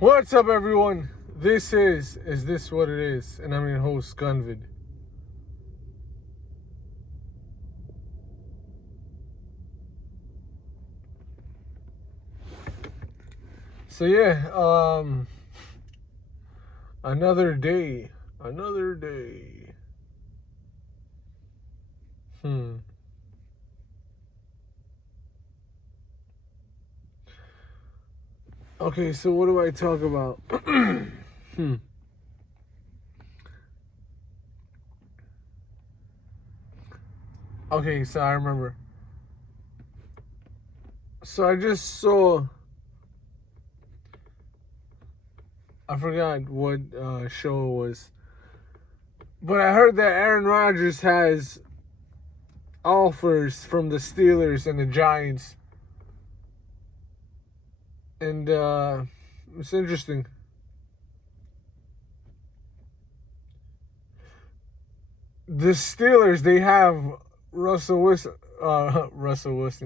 What's up, everyone? This is This What It Is? And I'm your host, Gunvid. So yeah, another day. Okay, so what do I talk about? Okay, so I remember. So I just saw. I forgot what show it was. But I heard that Aaron Rodgers has offers from the Steelers and the Giants. And it's interesting. The Steelers, they have Russell Wilson already,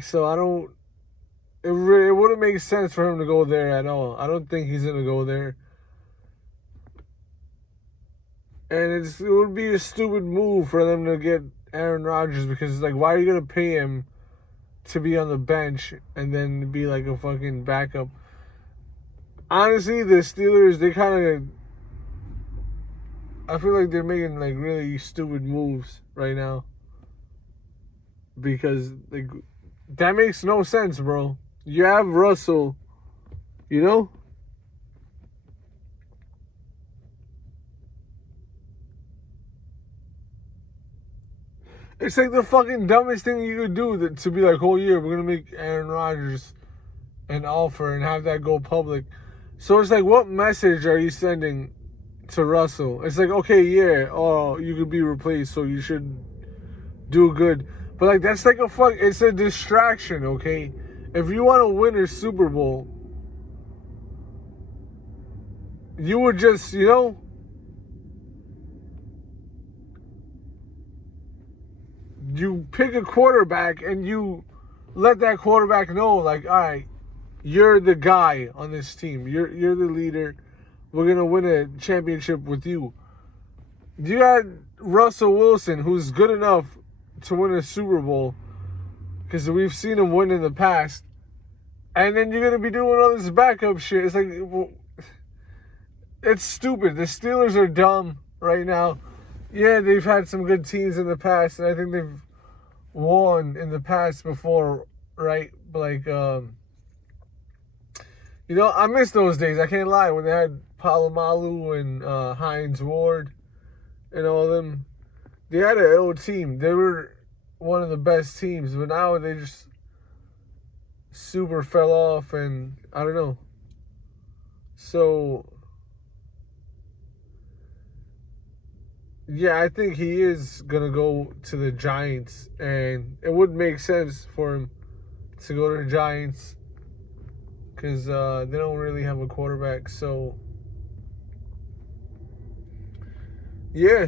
so I don't. It wouldn't make sense for him to go there at all. I don't think he's gonna go there, and it would be a stupid move for them to get Aaron Rodgers because like, why are you gonna pay him to be on the bench and then be like a fucking backup? Honestly, the Steelers, they kind of. I feel like they're making like really stupid moves right now. Because like that makes no sense, bro. You have Russell, you know? It's like the fucking dumbest thing you could do to be like, oh yeah, we're gonna make Aaron Rodgers an offer and have that go public. So it's like, what message are you sending to Russell? It's like, okay, yeah, oh, you could be replaced, so you should do good. But like, that's like it's a distraction, okay? If you want to win a Super Bowl, you would just, you pick a quarterback and you let that quarterback know, like, all right, you're the guy on this team. You're the leader. We're gonna win a championship with you. You got Russell Wilson, who's good enough to win a Super Bowl, because we've seen him win in the past. And then you're gonna be doing all this backup shit. It's like, it's stupid. The Steelers are dumb right now. Yeah, they've had some good teams in the past, and I think they've won in the past before, right? But like, I miss those days. I can't lie. When they had Palomalu and Hines Ward and all of them, they had an ill team. They were one of the best teams, but now they just super fell off, and I don't know. So, yeah, I think he is going to go to the Giants, and it would make sense for him to go to the Giants because they don't really have a quarterback. So, yeah.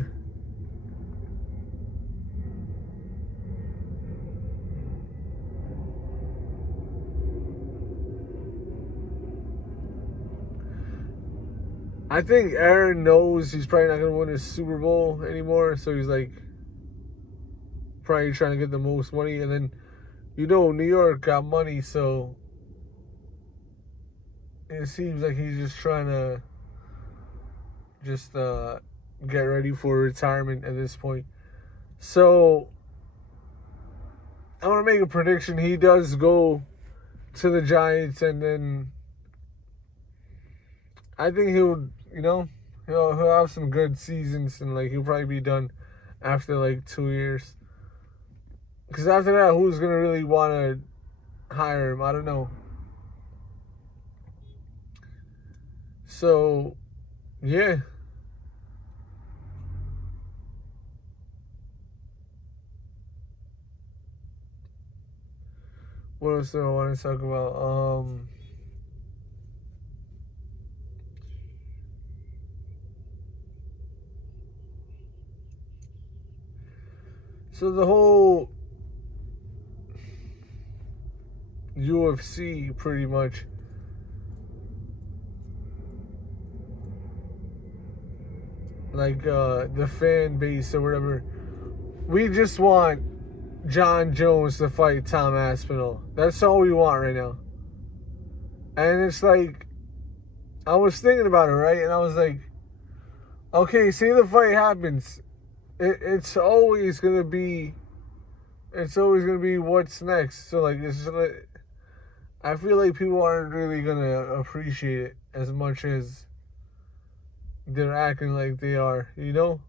I think Aaron knows he's probably not going to win a Super Bowl anymore, so he's like probably trying to get the most money. And then, New York got money, so it seems like he's just trying to get ready for retirement at this point. So I want to make a prediction. He does go to the Giants, and then I think he'll have some good seasons, and like he'll probably be done after like 2 years. Because after that, who's gonna really want to hire him? I don't know. So, yeah. What else do I want to talk about? So the whole UFC pretty much. Like the fan base or whatever. We just want John Jones to fight Tom Aspinall. That's all we want right now. And it's like, I was thinking about it, right? And I was like, okay, say the fight happens. It's always gonna be what's next. So like, it's just like, I feel like people aren't really gonna appreciate it as much as they're acting like they are, you know?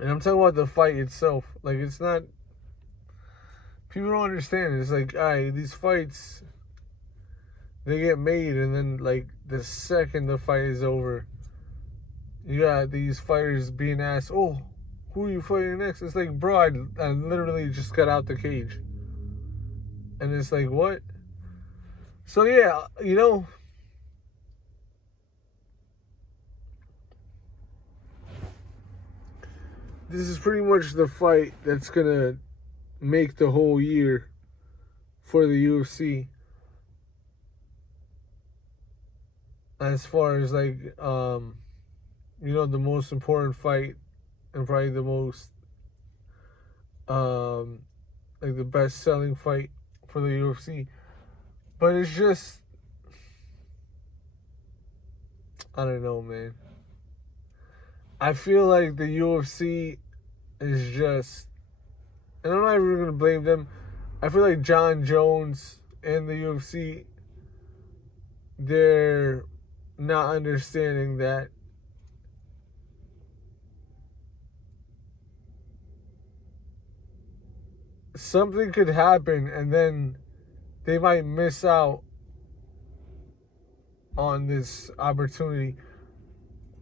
And I'm talking about the fight itself. Like, it's not, people don't understand it. It's like, alright, these fights, they get made, and then like the second the fight is over, you got these fighters being asked, oh, who are you fighting next? It's like, bro, I literally just got out the cage. And it's like, what? So yeah, you know, this is pretty much the fight that's gonna make the whole year for the UFC. As far as like, you know, the most important fight and probably the most, like the best selling fight for the UFC. But it's just, I don't know, man. I feel like the UFC is just, and I'm not even going to blame them. I feel like John Jones and the UFC, they're not understanding that something could happen and then they might miss out on this opportunity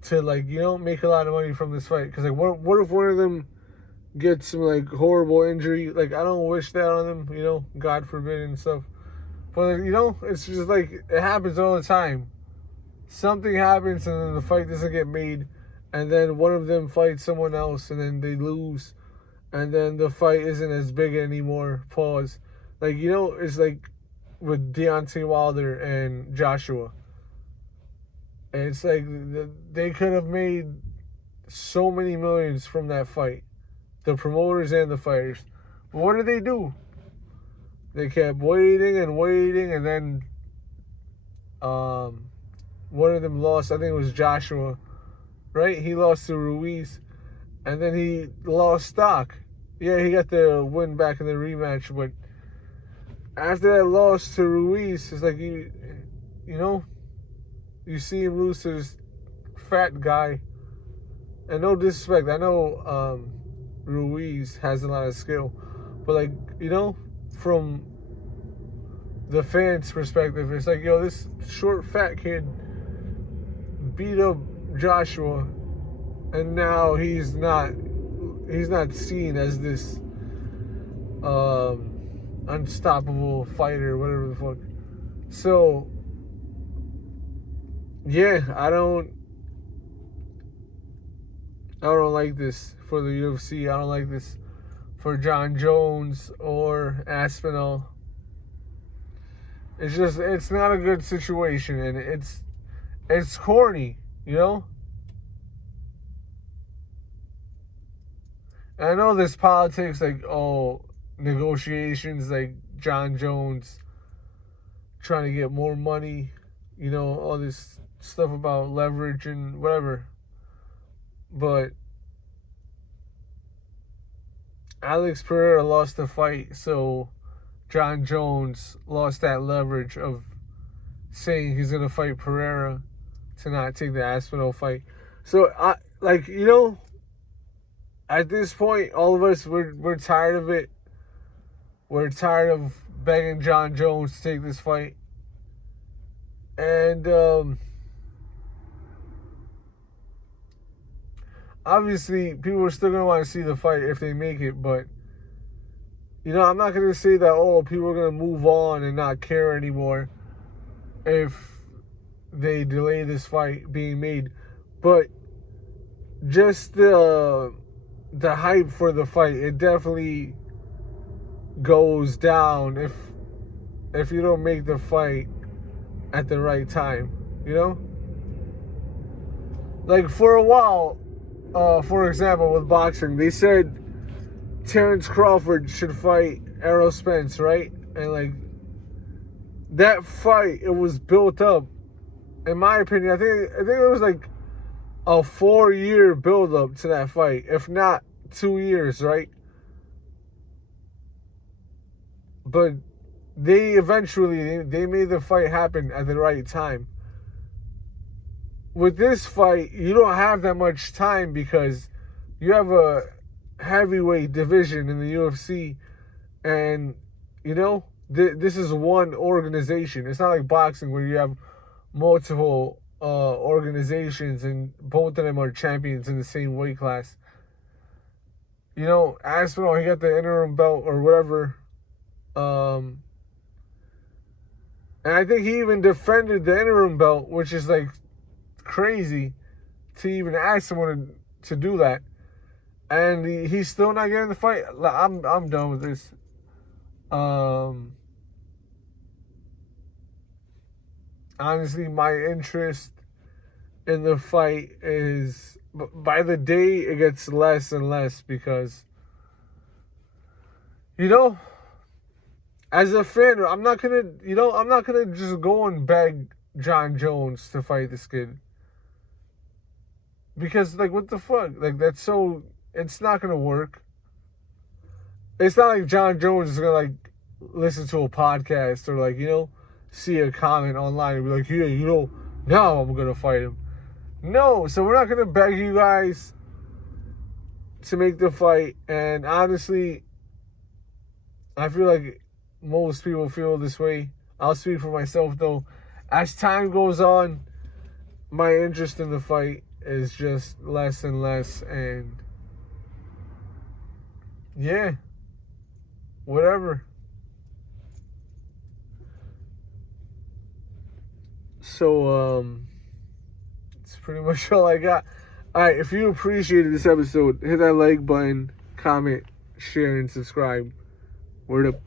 to, like, you know, make a lot of money from this fight. Because like, what if one of them gets some like horrible injury? Like, I don't wish that on them, you know, God forbid and stuff. But like, you know, it's just like, it happens all the time. Something happens and then the fight doesn't get made, and then one of them fights someone else and then they lose, and then the fight isn't as big anymore. Pause. Like, you know, it's like with Deontay Wilder and Joshua. And it's like, they could have made so many millions from that fight. The promoters and the fighters. But what did they do? They kept waiting and waiting, and then one of them lost. I think it was Joshua, right? He lost to Ruiz, and then he lost stock. Yeah, he got the win back in the rematch, but after that loss to Ruiz, it's like, you know, you see him lose to this fat guy. And no disrespect, I know Ruiz has a lot of skill, but like, you know, from the fans' perspective, it's like, yo, this short fat kid beat up Joshua, and now he's not seen as this unstoppable fighter, whatever the fuck. So yeah, I don't like this for the UFC. I don't like this for John Jones or Aspinall. It's just, it's not a good situation, and it's corny, you know? And I know there's politics, like, oh, negotiations, like John Jones trying to get more money, you know, all this stuff about leverage and whatever. But Alex Pereira lost the fight, so John Jones lost that leverage of saying he's going to fight Pereira to not take the Aspinall fight. So, like, you know, at this point, all of us, we're tired of it. We're tired of begging John Jones to take this fight. And obviously, people are still going to want to see the fight if they make it. But, you know, I'm not going to say that, oh, people are going to move on and not care anymore if they delay this fight being made. But just the hype for the fight, it definitely goes down if you don't make the fight at the right time, you know? Like, for a while, for example, with boxing, they said Terrence Crawford should fight Errol Spence, right? And, like, that fight, it was built up, in my opinion, I think it was, like, a 4-year build-up to that fight, if not 2 years, right? But they eventually, they made the fight happen at the right time. With this fight, you don't have that much time because you have a heavyweight division in the UFC, and, you know, this is one organization. It's not like boxing where you have multiple organizations and both of them are champions in the same weight class. You know, Aspinall, he got the interim belt or whatever. And I think he even defended the interim belt, which is like crazy to even ask someone to do that. And he's still not getting the fight. I'm done with this. Honestly, my interest in the fight is, by the day, it gets less and less because, you know, as a fan, I'm not gonna just go and beg John Jones to fight this kid. Because, like, what the fuck? Like, it's not gonna work. It's not like John Jones is gonna, like, listen to a podcast or, like, you know, see a comment online and be like, yeah, you know, now I'm gonna fight him. No, so we're not gonna beg you guys to make the fight. And honestly, I feel like most people feel this way. I'll speak for myself, though. As time goes on, my interest in the fight is just less and less, and yeah, whatever. So, it's pretty much all I got. Alright, if you appreciated this episode, hit that like button, comment, share, and subscribe. Word up.